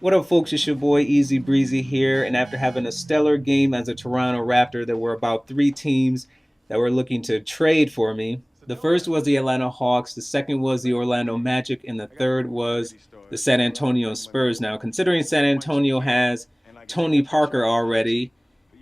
What up, folks? It's your boy Eazy Breezy here. And after having a stellar game as a Toronto Raptor, there were about three teams that were looking to trade for me. The first was the Atlanta Hawks, the second was the Orlando Magic, and the third was the San Antonio Spurs. Now, considering San Antonio has Tony Parker already,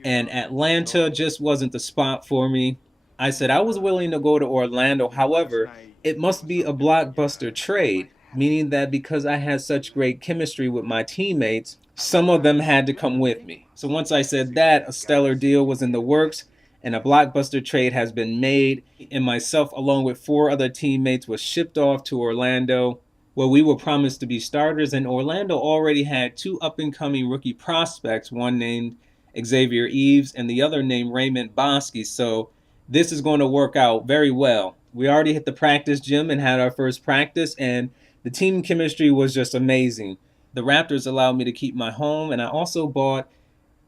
and Atlanta just wasn't the spot for me, I said I was willing to go to Orlando. However, it must be a blockbuster trade, meaning that because I had such great chemistry with my teammates, some of them had to come with me. So once I said that, a stellar deal was in the works and a blockbuster trade has been made, and myself along with four other teammates was shipped off to Orlando where we were promised to be starters, and Orlando already had two up and coming rookie prospects, one named Xavier Eves and the other named Raymond Bosky. So this is going to work out very well. We already hit the practice gym and had our first practice, and the team chemistry was just amazing. The Raptors allowed me to keep my home, and I also bought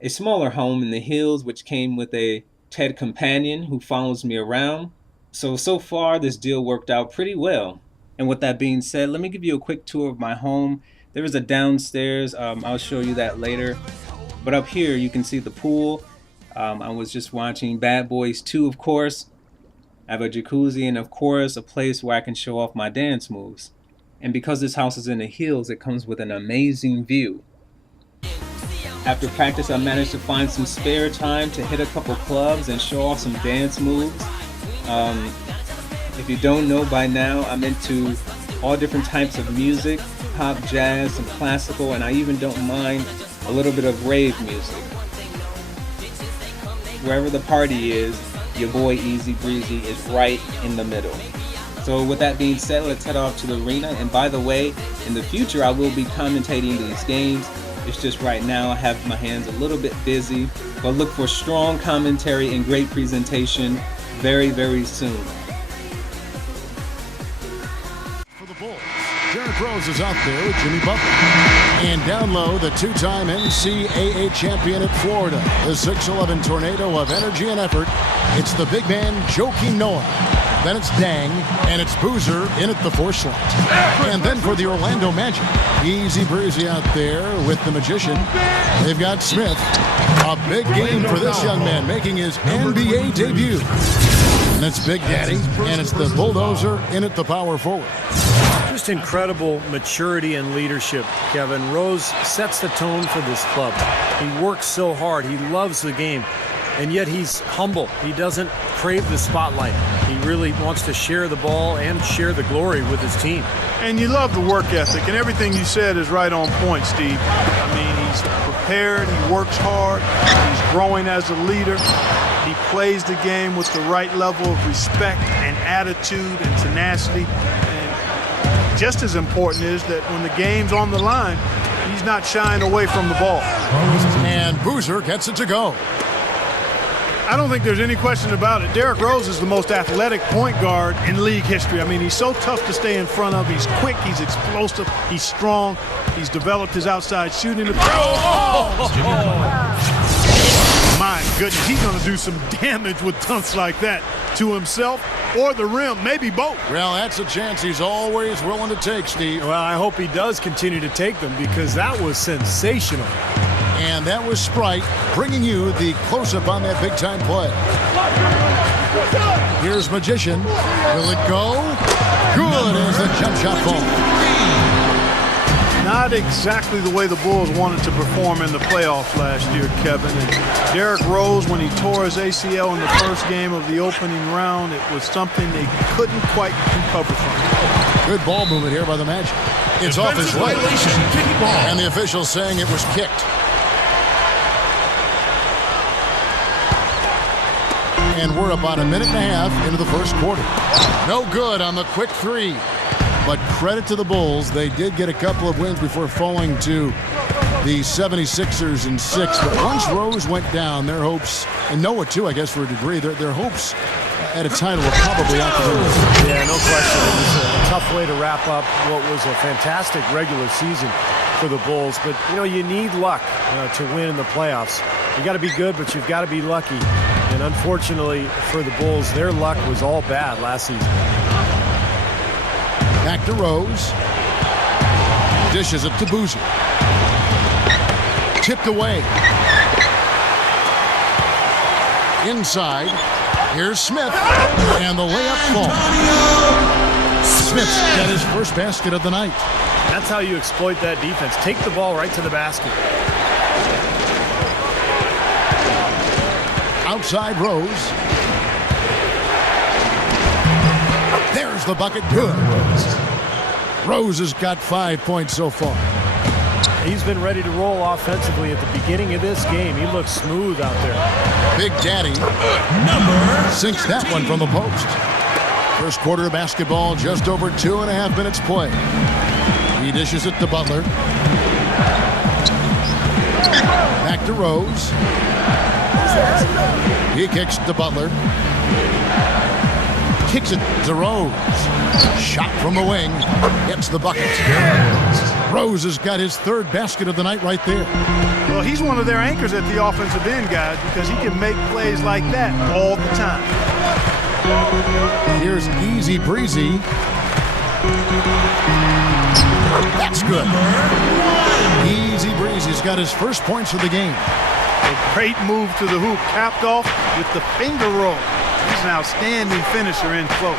a smaller home in the hills, which came with a Ted companion who follows me around. So far, this deal worked out pretty well. And with that being said, let me give you a quick tour of my home. There is a downstairs. I'll show you that later. But up here, you can see the pool. I was just watching Bad Boys 2, of course. I have a jacuzzi and, of course, a place where I can show off my dance moves. And because this house is in the hills, it comes with an amazing view. After practice, I managed to find some spare time to hit a couple clubs and show off some dance moves. If you don't know by now, I'm into all different types of music, pop, jazz, some classical, and I even don't mind a little bit of rave music. Wherever the party is, your boy Eazy Breezy is right in the middle. So with that being said, let's head off to the arena. And by the way, in the future, I will be commentating these games. It's just right now I have my hands a little bit busy, but look for strong commentary and great presentation very, very soon. For the Bulls, Derrick Rose is out there with Jimmy Butler. And down low, the two-time NCAA champion at Florida, the 6'11 tornado of energy and effort. It's the big man, Joakim Noah. Then it's Dang, and it's Boozer in at the 4 slot. And then for the Orlando Magic, Eazy Breezy out there with the Magician. They've got Smith. A big game for this young man, making his NBA debut. And it's Big Daddy, and it's the Bulldozer in at the power forward. Just incredible maturity and leadership, Kevin. Rose sets the tone for this club. He works so hard. He loves the game. And yet he's humble. He doesn't crave the spotlight. He really wants to share the ball and share the glory with his team. And you love the work ethic, and everything you said is right on point, Steve. I mean, he's prepared, he works hard, he's growing as a leader. He plays the game with the right level of respect and attitude and tenacity. And just as important is that when the game's on the line, he's not shying away from the ball. And Boozer gets it to go. I don't think there's any question about it. Derrick Rose is the most athletic point guard in league history. I mean, he's so tough to stay in front of. He's quick, he's explosive, he's strong. He's developed his outside shooting. My goodness, he's going to do some damage with dunks like that to himself or the rim, maybe both. Well, that's a chance he's always willing to take, Steve. Well, I hope he does continue to take them because that was sensational. And that was Sprite bringing you the close-up on that big-time play. Here's Magician. Will it go? Good as the jump shot falls. Not exactly the way the Bulls wanted to perform in the playoffs last year, Kevin. And Derrick Rose, when he tore his ACL in the first game of the opening round, it was something they couldn't quite recover from. Good ball movement here by the Magic. It's off his leg. And the official saying it was kicked. And we're about a minute and a half into the first quarter. No good on the quick three. But credit to the Bulls. They did get a couple of wins before falling to the 76ers in 6. But once Rose went down, their hopes, and Noah too, I guess, for a degree, their hopes at a title were probably out the window. Yeah, no question. It was a tough way to wrap up what was a fantastic regular season for the Bulls. But, you know, you need luck to win in the playoffs. You got to be good, but you've got to be lucky. And unfortunately for the Bulls, their luck was all bad last season. Back to Rose. Dishes it to Boozer. Tipped away. Inside. Here's Smith. And the layup falls. Smith's got his first basket of the night. That's how you exploit that defense. Take the ball right to the basket. Outside Rose. There's the bucket. Good. Rose has got 5 points so far. He's been ready to roll offensively at the beginning of this game. He looks smooth out there. Big Daddy sinks that one from the post. First quarter of basketball, just over 2.5 minutes play. He dishes it to Butler. Back to Rose. He kicks to Butler. Kicks it to Rose. Shot from the wing. Gets the bucket. Rose has got his third basket of the night right there. Well, he's one of their anchors at the offensive end, guys, because he can make plays like that all the time. Here's Eazy Breezy. That's good. Eazy Breezy's got his first points of the game. A great move to the hoop, capped off with the finger roll. He's an outstanding finisher in close.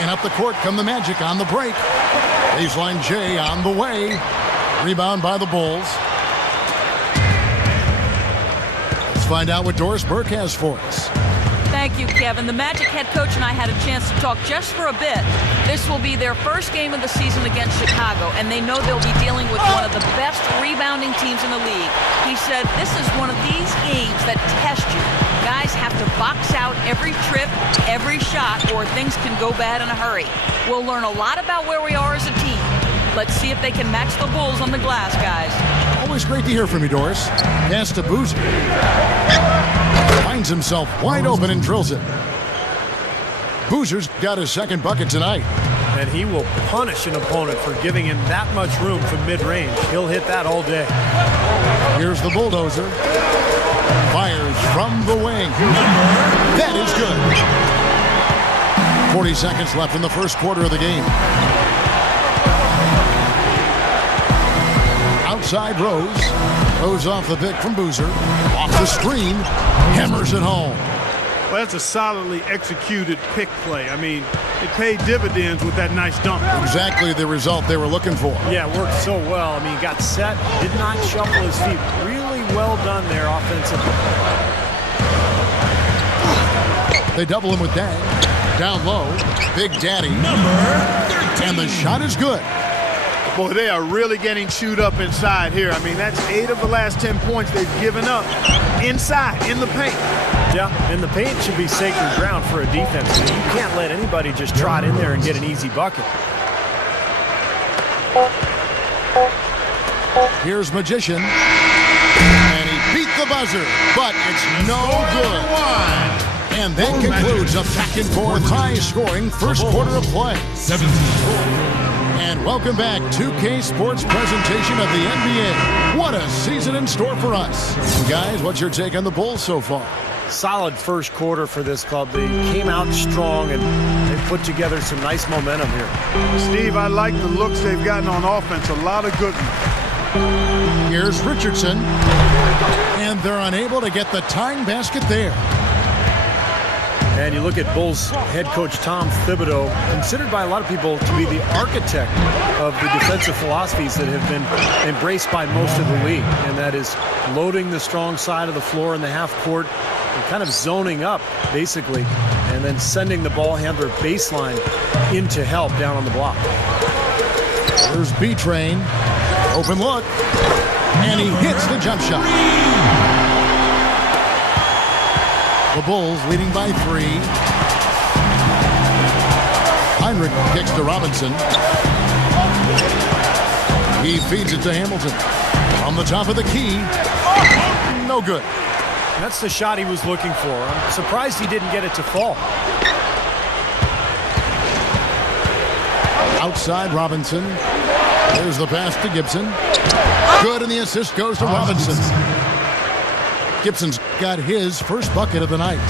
And up the court come the Magic on the break. Baseline J on the way. Rebound by the Bulls. Let's find out what Doris Burke has for us. Thank you, Kevin. The Magic head coach and I had a chance to talk just for a bit. This will be their first game of the season against Chicago, and they know they'll be dealing with one of the best rebounding teams in the league. He said, this is one of these games that test you. Guys have to box out every trip, every shot, or things can go bad in a hurry. We'll learn a lot about where we are as a team. Let's see if they can match the Bulls on the glass, guys. Always great to hear from you, Doris. Pass to Boozer. Finds himself wide open and drills it. Boozer's got his second bucket tonight. And he will punish an opponent for giving him that much room from mid-range. He'll hit that all day. Here's the bulldozer. Fires from the wing. That is good. 40 seconds left in the first quarter of the game. Outside Rose. Rose off the pick from Boozer. Off the screen. Hammers it home. Well, that's a solidly executed pick play. I mean, it paid dividends with that nice dunk. Exactly the result they were looking for. Yeah, it worked so well. I mean, he got set, did not shuffle his feet. Really well done there offensively. They double him with Dang. Down low. Big Daddy. And the shot is good. Boy, they are really getting chewed up inside here. I mean, that's 8 of the last 10 points they've given up inside, in the paint. Yeah, and the paint should be sacred ground for a defense. You can't let anybody just trot in there and get an easy bucket. Here's Magician. And he beat the buzzer, but it's no good. And that concludes a back-and-forth high-scoring first quarter of play. 17. And welcome back, 2K Sports presentation of the NBA. What a season in store for us. Guys, what's your take on the Bulls so far? Solid first quarter for this club. They came out strong and they put together some nice momentum here. Steve, I like the looks they've gotten on offense. A lot of good ones. Here's Richardson. And they're unable to get the tying basket there. And you look at Bulls head coach Tom Thibodeau, considered by a lot of people to be the architect of the defensive philosophies that have been embraced by most of the league. And that is loading the strong side of the floor in the half court and kind of zoning up, basically, and then sending the ball handler baseline into help down on the block. There's B-Train. Open look. And he hits the jump shot. The Bulls leading by 3. Heinrich kicks to Robinson. He feeds it to Hamilton. On the top of the key. No good. That's the shot he was looking for. I'm surprised he didn't get it to fall. Outside Robinson. There's the pass to Gibson. Good, and the assist goes to Robinson. Gibson's got his first bucket of the night.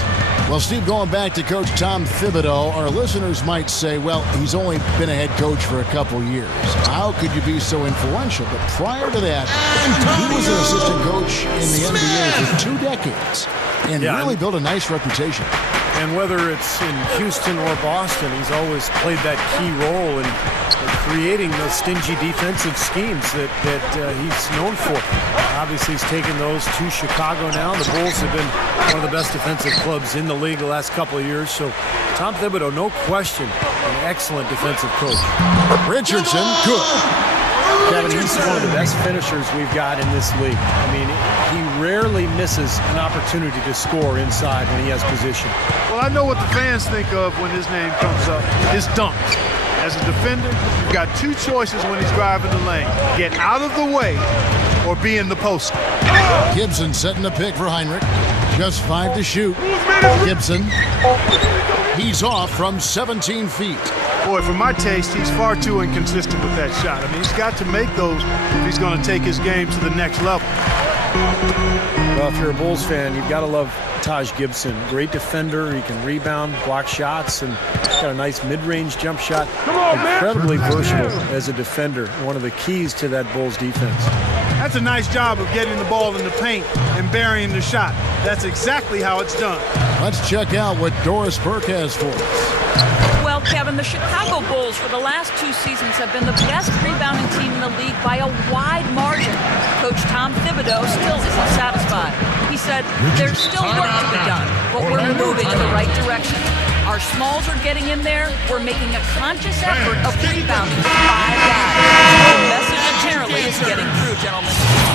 Well, Steve, going back to Coach Tom Thibodeau, our listeners might say, well, he's only been a head coach for a couple years. How could you be so influential? But prior to that, he was an assistant coach in the NBA for 2 decades and really built a nice reputation. And whether it's in Houston or Boston, he's always played that key role in creating those stingy defensive schemes that he's known for. Obviously, he's taken those to Chicago now. The Bulls have been one of the best defensive clubs in the league the last couple of years. So Tom Thibodeau, no question, an excellent defensive coach. Richardson, good. Kevin, he's one of the best finishers we've got in this league. I mean, he rarely misses an opportunity to score inside when he has position. Well, I know what the fans think of when his name comes up. His dunks. As a defender, you've got 2 choices when he's driving the lane. Get out of the way or be in the post. Gibson setting the pick for Heinrich. Just 5 to shoot. Gibson. He's off from 17 feet. Boy, for my taste, he's far too inconsistent with that shot. I mean, he's got to make those if he's going to take his game to the next level. Well, if you're a Bulls fan, you've got to love Taj Gibson. Great defender. He can rebound, block shots, and got a nice mid-range jump shot. Incredibly versatile as a defender. One of the keys to that Bulls defense. That's a nice job of getting the ball in the paint and burying the shot. That's exactly how it's done. Let's check out what Doris Burke has for us. Well, Kevin, the Chicago Bulls for the last 2 seasons have been the best rebounding team in the league by a wide margin. Coach Tom Thibodeau still isn't satisfied. He said, there's still work to be done, but we're moving in the right direction. Our smalls are getting in there. We're making a conscious effort of rebounding 5 guys. The message apparently is getting through, gentlemen.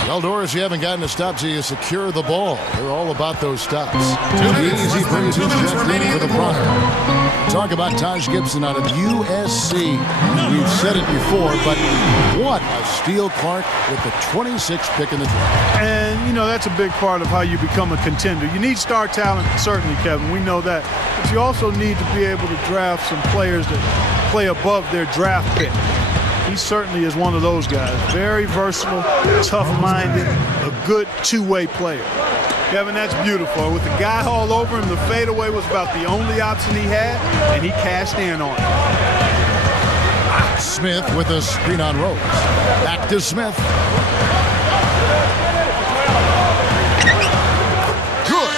Well, Doris, you haven't gotten a stop till you secure the ball. They're all about those stops. Eazy Breezy checked in for the front. Talk about Taj Gibson out of USC. We've said it before, but what a steal, Clark, with the 26th pick in the draft. And, you know, that's a big part of how you become a contender. You need star talent, certainly, Kevin. We know that. But you also need to be able to draft some players that play above their draft pick. He certainly is one of those guys. Very versatile, tough-minded, a good two-way player. Kevin, that's beautiful. With the guy all over him, the fadeaway was about the only option he had, and he cashed in on it. Smith with a screen on Rose. Back to Smith. Good.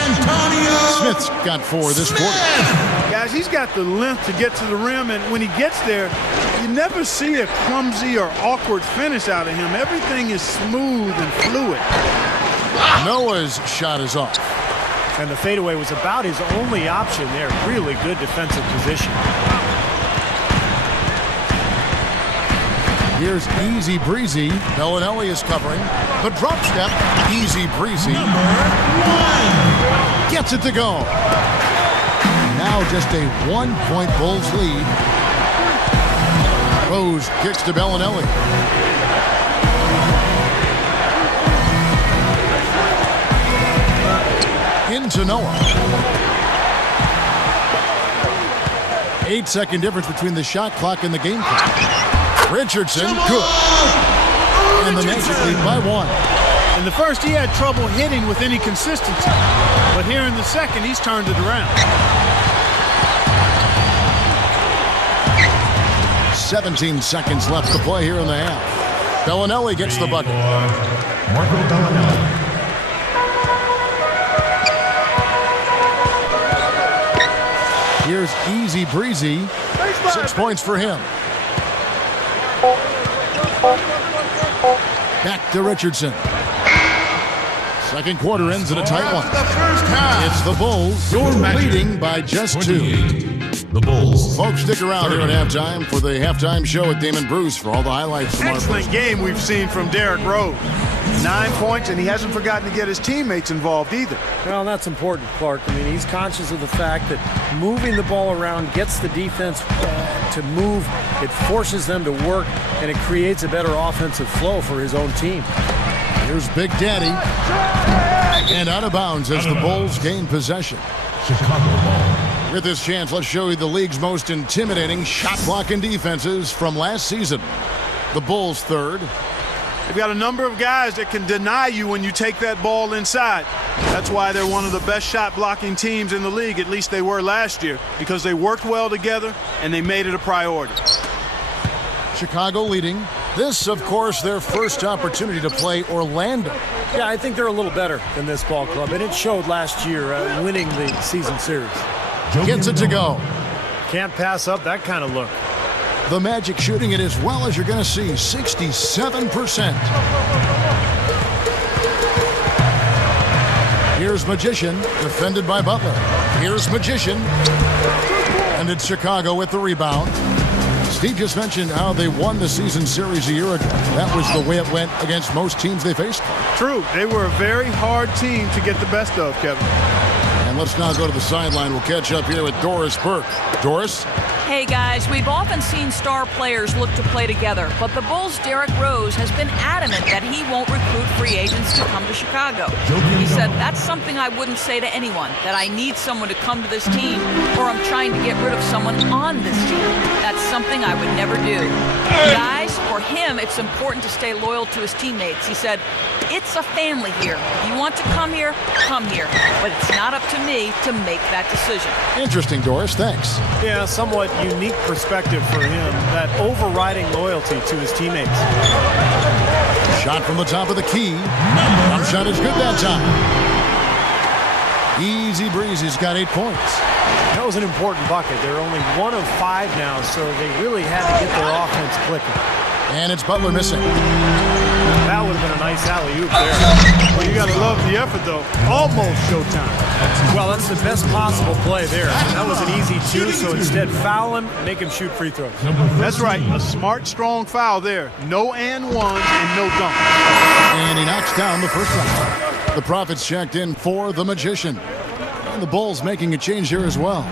Smith's got 4 this quarter. Guys, he's got the length to get to the rim, and when he gets there, you never see a clumsy or awkward finish out of him. Everything is smooth and fluid. Noah's shot is off. And the fadeaway was about his only option there. Really good defensive position. Here's Eazy Breezy. Bellinelli is covering. The drop step. Eazy Breezy. Gets it to go. Now just a 1-point Bulls lead. Rose kicks to Bellinelli. Into Noah. 8-second difference between the shot clock and the game clock. Richardson, good. And the Magic lead by 1. In the first, he had trouble hitting with any consistency. But here in the second, he's turned it around. 17 seconds left to play here in the half. Bellinelli gets the bucket. Marco Bellinelli. Here's Eazy Breezy. 6 points for him. Back to Richardson. Second quarter ends in a tight one. It's the Bulls leading by just 2. The Bulls. Folks, stick around here at halftime for the halftime show with Damon Bruce for all the highlights from our Excellent game we've seen from Derrick Rose. 9 points, and he hasn't forgotten to get his teammates involved either. Well, that's important, Clark. I mean, he's conscious of the fact that moving the ball around gets the defense to move. It forces them to work, and it creates a better offensive flow for his own team. Here's Big Daddy. And out of bounds as the Bulls gain possession. Chicago ball. With this chance, let's show you the league's most intimidating shot blocking defenses from last season. The Bulls third, They've got a number of guys that can deny you when you take that ball inside. That's why they're one of the best shot blocking teams in the league, at least they were last year, because they worked well together and they made it a priority. Chicago leading. This, of course, their first opportunity to play Orlando. Yeah, I think they're a little better than this ball club, and it showed last year winning the season series. Gets it to go. Can't pass up that kind of look. The Magic shooting it as well as you're going to see, 67%. Here's Magician, defended by Butler. Here's Magician. And it's Chicago with the rebound. Steve just mentioned how they won the season series a year ago. That was the way it went against most teams they faced. True. They were a very hard team to get the best of, Kevin. And let's now go to the sideline. We'll catch up here with Doris Burke. Doris? Hey guys, we've often seen star players look to play together, but the Bulls' Derrick Rose has been adamant that he won't recruit free agents to come to Chicago. He said, that's something I wouldn't say to anyone, that I need someone to come to this team, or I'm trying to get rid of someone on this team. That's something I would never do. Guys, for him, it's important to stay loyal to his teammates. He said, it's a family here. You want to come here, but it's not up to me to make that decision. Interesting, Doris. Thanks. Yeah, somewhat unique perspective for him, that overriding loyalty to his teammates. Shot from the top of the key. Jump shot is good that time. Eazy Breezy's got 8 points. That was an important bucket. They're only 1 of 5 now, so they really had to get their offense clicking. And it's Butler missing. That would have been a nice alley-oop there. Well, you got to love the effort, though. Almost showtime. Well, that's the best possible play there. That was an easy 2, so instead foul him, make him shoot free throws. That's right. A smart, strong foul there. No and ones and no dunk. And he knocks down the first one. The Profits checked in for the Magician. And the Bulls making a change here as well.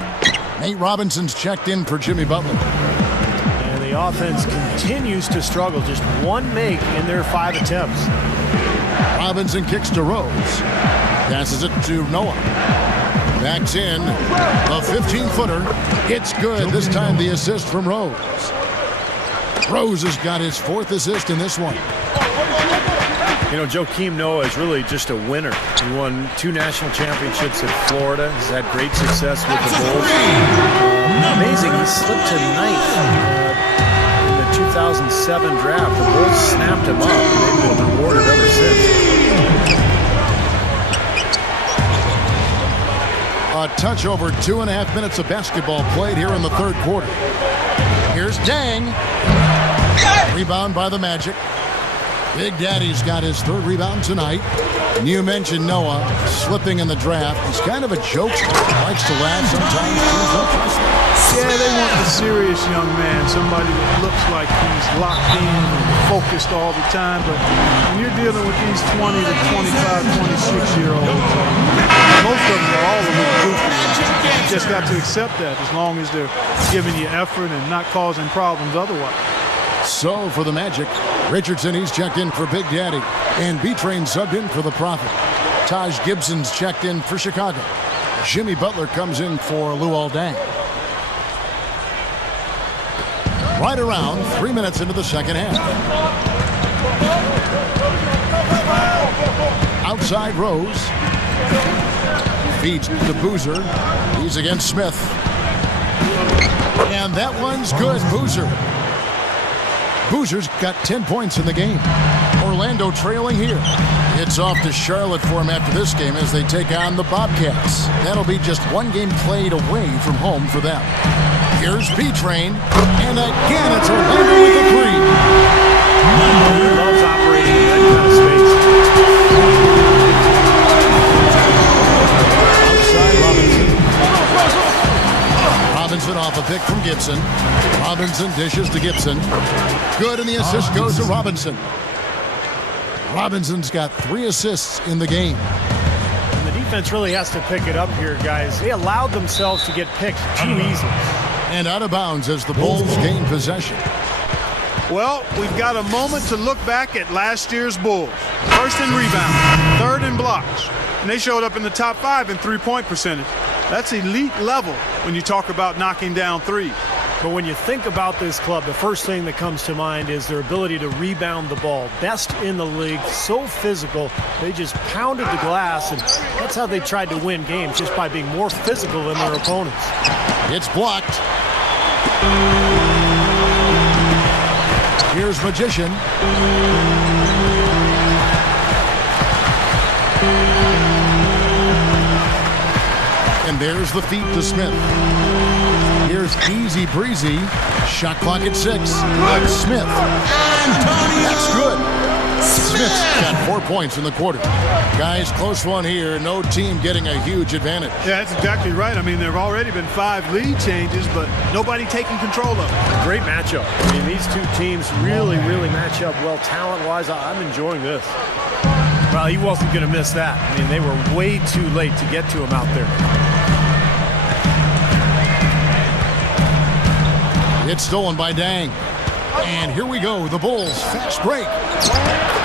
Nate Robinson's checked in for Jimmy Butler. And the offense continues to struggle. Just 1 make in their 5 attempts. Robinson kicks to Rose. Passes it to Noah. Backs in. A 15-footer. It's good. This time the assist from Rose. Rose has got his 4th assist in this one. You know, Joakim Noah is really just a winner. He won 2 national championships at Florida. He's had great success with the Bulls. Amazing, he slipped to 9th in the 2007 draft. The Bulls snapped him up, and they've been rewarded ever since. A touch over 2.5 minutes of basketball played here in the 3rd quarter. Here's Dang. Rebound by the Magic. Big Daddy's got his 3rd rebound tonight. And you mentioned Noah slipping in the draft. He's kind of a jokester. Likes to laugh sometimes. Yeah, they want the serious young man, somebody that looks like he's locked in and focused all the time. But when you're dealing with these 20 to 25, 26-year-olds, most of them are all a little goofy. You just got to accept that as long as they're giving you effort and not causing problems otherwise. So for the Magic, Richardson, he's checked in for Big Daddy. And B-Train subbed in for the Prophet. Taj Gibson's checked in for Chicago. Jimmy Butler comes in for Luol Deng. Right around 3 minutes into the 2nd half. Outside Rose. Feeds to Boozer. He's against Smith. And that one's good. Boozer's got 10 points in the game. Orlando trailing here. It's off to Charlotte for him after this game as they take on the Bobcats. That'll be just 1 game played away from home for them. Here's B-Train. And again, it's Orlando with a 3. He loves operating in that kind of space. Outside Robinson. Robinson off a pick from Gibson. Robinson dishes to Gibson. Good, and the assist goes to Robinson. Robinson's got 3 assists in the game. And the defense really has to pick it up here, guys. They allowed themselves to get picked too easily. And out of bounds as the Bulls gain possession. Well, we've got a moment to look back at last year's Bulls. 1st in rebounds, 3rd in blocks. And they showed up in the top 5 in 3-point percentage. That's elite level when you talk about knocking down threes. But when you think about this club, the first thing that comes to mind is their ability to rebound the ball. Best in the league, so physical. They just pounded the glass, and that's how they tried to win games, just by being more physical than their opponents. It's blocked. Here's Magician. And there's the feed to Smith. Here's Eazy Breezy. Shot clock at 6. Good. Smith. That's good. Smith's got 4 points in the quarter. Guys, close one here. No team getting a huge advantage. Yeah, that's exactly right. I mean, there have already been 5 lead changes, but nobody taking control of it. Great matchup. I mean, these two teams really match up well talent-wise. I'm enjoying this. Well, he wasn't going to miss that. I mean, they were way too late to get to him out there. It's stolen by Dang. And here we go, the Bulls fast break.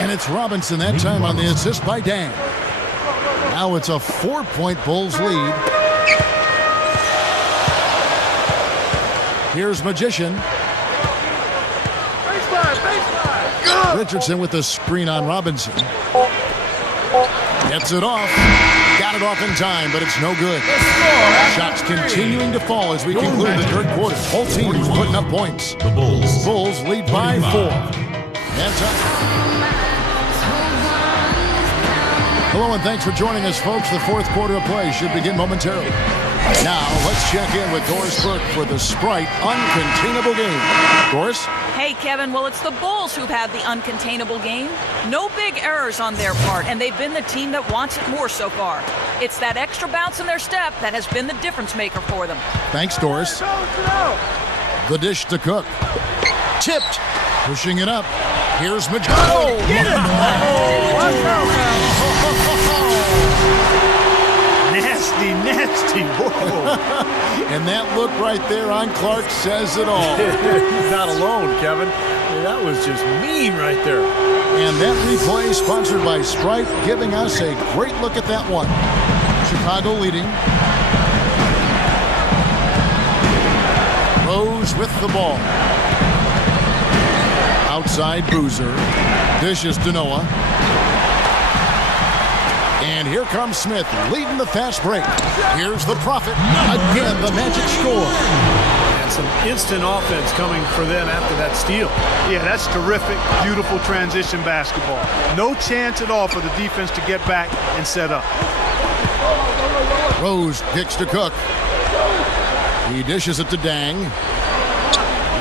And it's Robinson that time on the assist by Dang. Now it's a 4-point Bulls lead. Here's Magician. Richardson with the screen on Robinson. Gets it off. Got it off in time, but it's no good. Shots continuing to fall as we conclude the third quarter. Both teams putting up points. The Bulls. Bulls lead by 4. And time. Hello and thanks for joining us, folks. The fourth quarter of play should begin momentarily. Now, let's check in with Doris Burke for the Sprite Uncontainable Game. Doris? Hey, Kevin. Well, it's the Bulls who've had the uncontainable game. No big errors on their part, and they've been the team that wants it more so far. It's that extra bounce in their step that has been the difference maker for them. Thanks, Doris. The dish to Cook. Tipped. Pushing it up. Here's Magician. Oh, get it! Nasty. Whoa. And that look right there on Clark says it all. He's not alone, Kevin. I mean, that was just mean right there. And that replay sponsored by Sprite, giving us a great look at that one. Chicago leading. Rose with the ball. Outside Boozer. Dishes to Noah. And here comes Smith leading the fast break. Here's the Prophet. Again, the Magic score. And some instant offense coming for them after that steal. Yeah, that's terrific. Beautiful transition basketball. No chance at all for the defense to get back and set up. Rose kicks to Cook. He dishes it to Dang.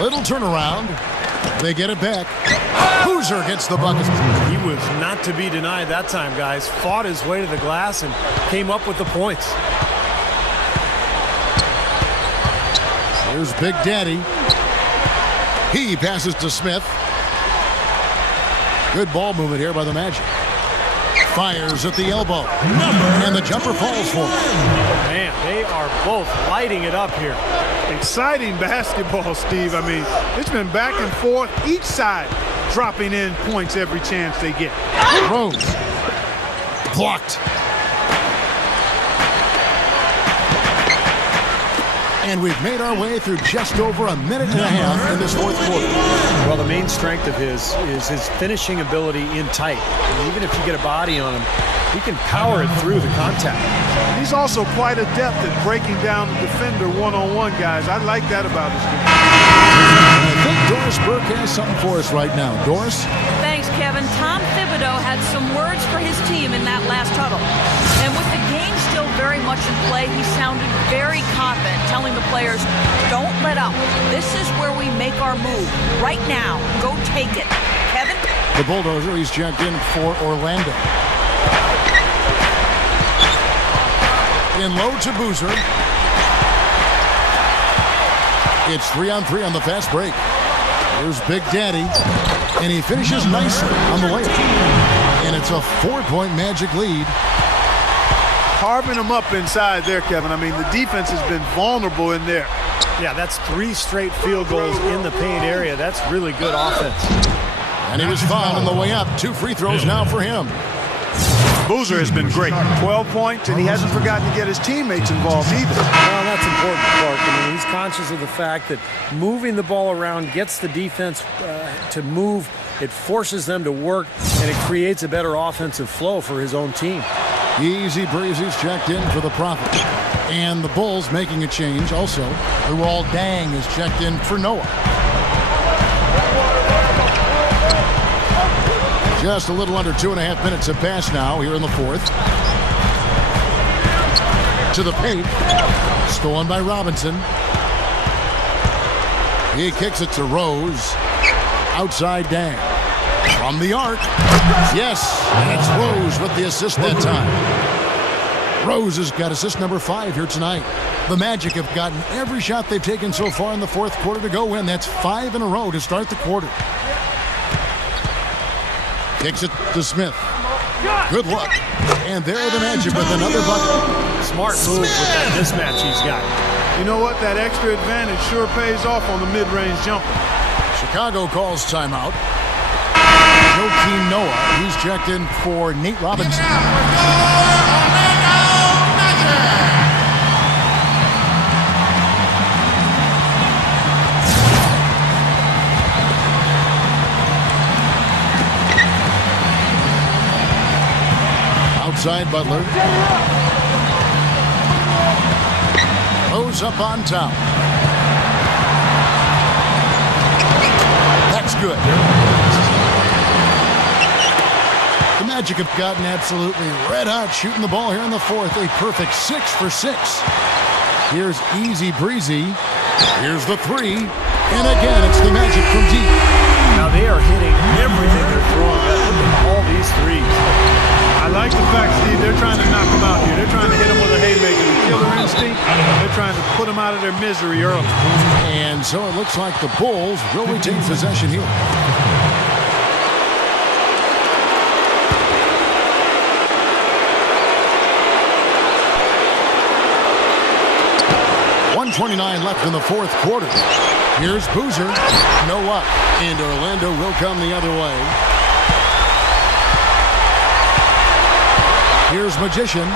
Little turnaround. They get it back. Boozer gets the bucket. He was not to be denied that time, guys. Fought his way to the glass and came up with the points. Here's Big Daddy. He passes to Smith. Good ball movement here by the Magic. Fires at the elbow. And the jumper falls for him. Man, they are both lighting it up here. Exciting basketball, Steve. I mean, it's been back and forth. Each side dropping in points every chance they get. Rose. Blocked. And we've made our way through just over a minute and a half in this fourth quarter. Well, the main strength of his is his finishing ability in tight. And even if you get a body on him, he can power it through the contact. He's also quite adept at breaking down the defender one-on-one, guys. I like that about his game. I think Doris Burke has something for us right now. Doris? Thanks, Kevin. Tom Thibodeau had some words for his team in that last huddle. And with the game still very much in play, he sounded very confident, telling the players, don't let up. This is where we make our move. Right now. Go take it. Kevin? The Bulldozer, he's checked in for Orlando. In low to Boozer. It's 3-on-3 on the fast break. Here's Big Daddy. And he finishes nicely on the layup. And it's a 4-point Magic lead. Carving them up inside there, Kevin. I mean, the defense has been vulnerable in there. Yeah, that's 3 straight field goals in the paint area. That's really good offense. And he was fouled on the way up. 2 free throws now for him. Boozer has been great. 12 points, and he hasn't forgotten to get his teammates involved either. Well, that's important, Clark. I mean, he's conscious of the fact that moving the ball around gets the defense to move. It forces them to work, and it creates a better offensive flow for his own team. Eazy Breezy's checked in for the Prophet. And the Bulls making a change also. Luol Deng is checked in for Noah. Just a little under 2.5 minutes have passed now here in the fourth. To the paint. Stolen by Robinson. He kicks it to Rose. Outside Deng. From the arc. Yes, and it's Rose with the assist that time. Rose has got assist number 5 here tonight. The Magic have gotten every shot they've taken so far in the fourth quarter to go in. That's 5 in a row to start the quarter. Kicks it to Smith. Good luck. And there are the Magic with another bucket. Smart move with that mismatch he's got. You know what? That extra advantage sure pays off on the mid-range jumper. Chicago calls timeout. Joakim Noah, he's checked in for Nate Robinson. Outside Butler. Rose up on top. That's good. The Magic have gotten absolutely red hot shooting the ball here in the fourth. A perfect 6 for 6. Here's Eazy Breezy. Here's the 3. And again, it's the Magic from deep. Now they are hitting everything they're throwing. Look at all these threes. I like the fact, Steve, they're trying to knock him out here. They're trying to hit him with a haymaker. The killer instinct, they're trying to put him out of their misery early. And so it looks like the Bulls will retain possession here. .129 left in the fourth quarter. Here's Boozer. No luck. And Orlando will come the other way. Here's Magician.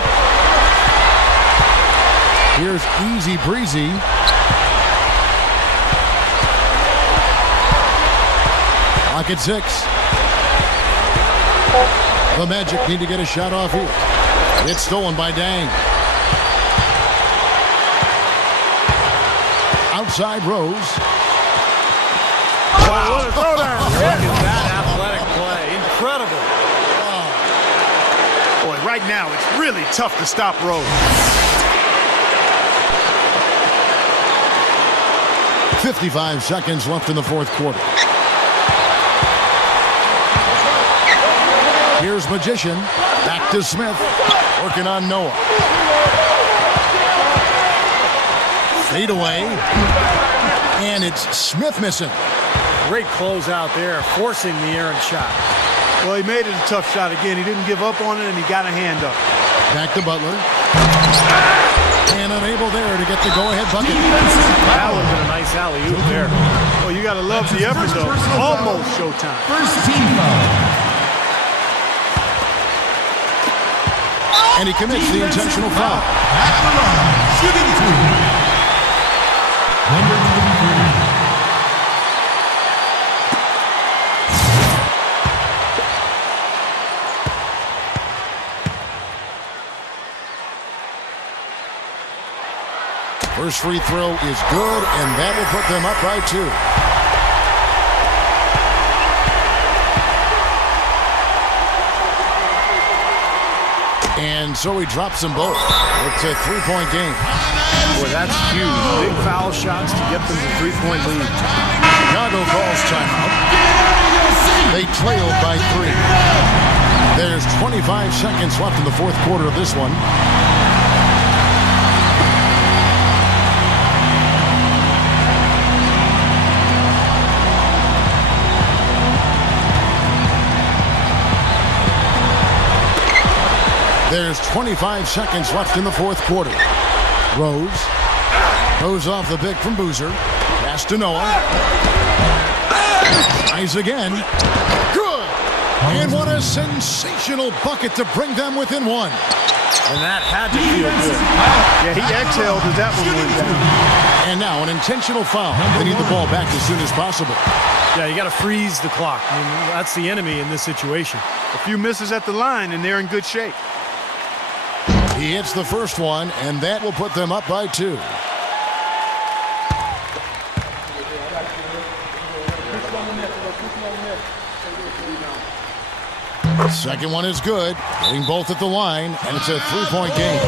Here's Eazy Breezy. Clock at 6. The Magic need to get a shot off here. It's stolen by Deng. Outside Rose. Wow, what a throwdown. Look at that athletic play. Incredible. Boy, right now, it's really tough to stop Rose. 55 seconds left in the fourth quarter. Here's Magician. Back to Smith. Working on Noah. Fade away. And it's Smith missing. Great close out there, forcing the errant shot. Well, he made it a tough shot again. He didn't give up on it, and he got a hand up. Back to Butler. And unable there to get the go-ahead bucket. That would have been a nice alley-oop there. Well, you got to love the effort, though. Almost showtime. First team foul. And he commits the intentional foul. At the line, shooting 2. Number 93. First free throw is good, and that will put them up by 2. And so he drops them both. It's a 3-point game. Boy, that's huge. Big foul shots to get them the 3-point lead. Chicago calls timeout. They trail by 3. There's 25 seconds left in the fourth quarter of this one. There's 25 seconds left in the fourth quarter. Rose goes off the pick from Boozer. Pass to Noah. Tries again. Good. And what a sensational bucket to bring them within one. And that had to feel good. Yeah, he exhaled as that one went down. And now an intentional foul. They need the ball back as soon as possible. Yeah, you got to freeze the clock. I mean, that's the enemy in this situation. A few misses at the line, and they're in good shape. He hits the first one, and that will put them up by 2. Second one is good. Getting both at the line, and it's a 3-point game.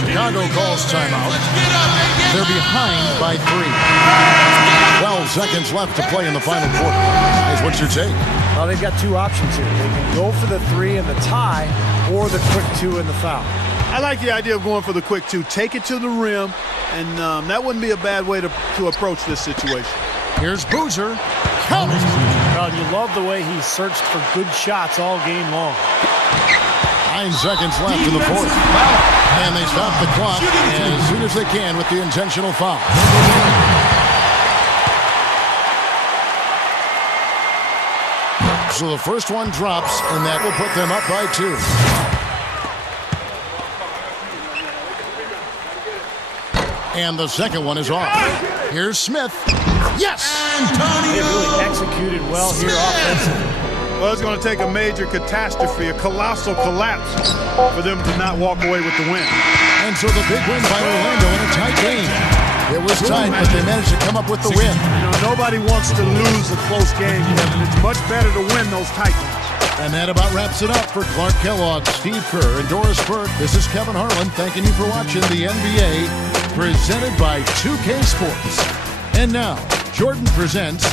Chicago calls timeout. They're behind by 3. 12 seconds left to play in the final quarter. Guys, what's your take? Well, they've got 2 options here. They can go for the 3 and the tie, or the quick 2 and the foul. I like the idea of going for the quick 2. Take it to the rim, and that wouldn't be a bad way to approach this situation. Here's Boozer. Count it. Well, you love the way he searched for good shots all game long. 9 seconds left in the fourth. And they stop the clock as soon as they can with the intentional foul. So the first one drops, and that will put them up by 2. And the second one is off. Here's Smith. Yes! They really executed well here offensively. Well, it's going to take a major catastrophe, a colossal collapse, for them to not walk away with the win. And so the big win by Orlando in a tight game. It was tight, but they managed to come up with the win. You know, nobody wants to lose a close game, Kevin. It's much better to win those tight ones. And that about wraps it up for Clark Kellogg, Steve Kerr, and Doris Burke. This is Kevin Harlan thanking you for watching the NBA, presented by 2K Sports. And now, Jordan presents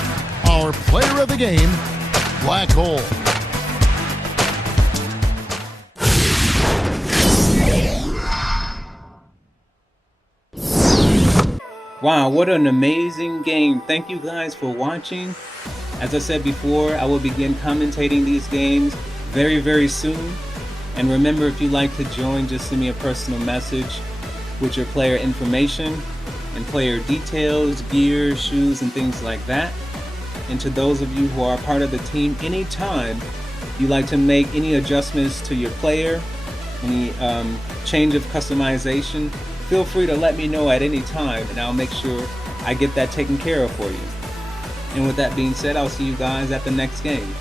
our player of the game, Black Hole. Wow, what an amazing game. Thank you guys for watching. As I said before, I will begin commentating these games very, very soon. And remember, if you'd like to join, just send me a personal message with your player information and player details, gear, shoes, and things like that. And to those of you who are part of the team, anytime you'd like to make any adjustments to your player, any change of customization, feel free to let me know at any time, and I'll make sure I get that taken care of for you. And with that being said, I'll see you guys at the next game.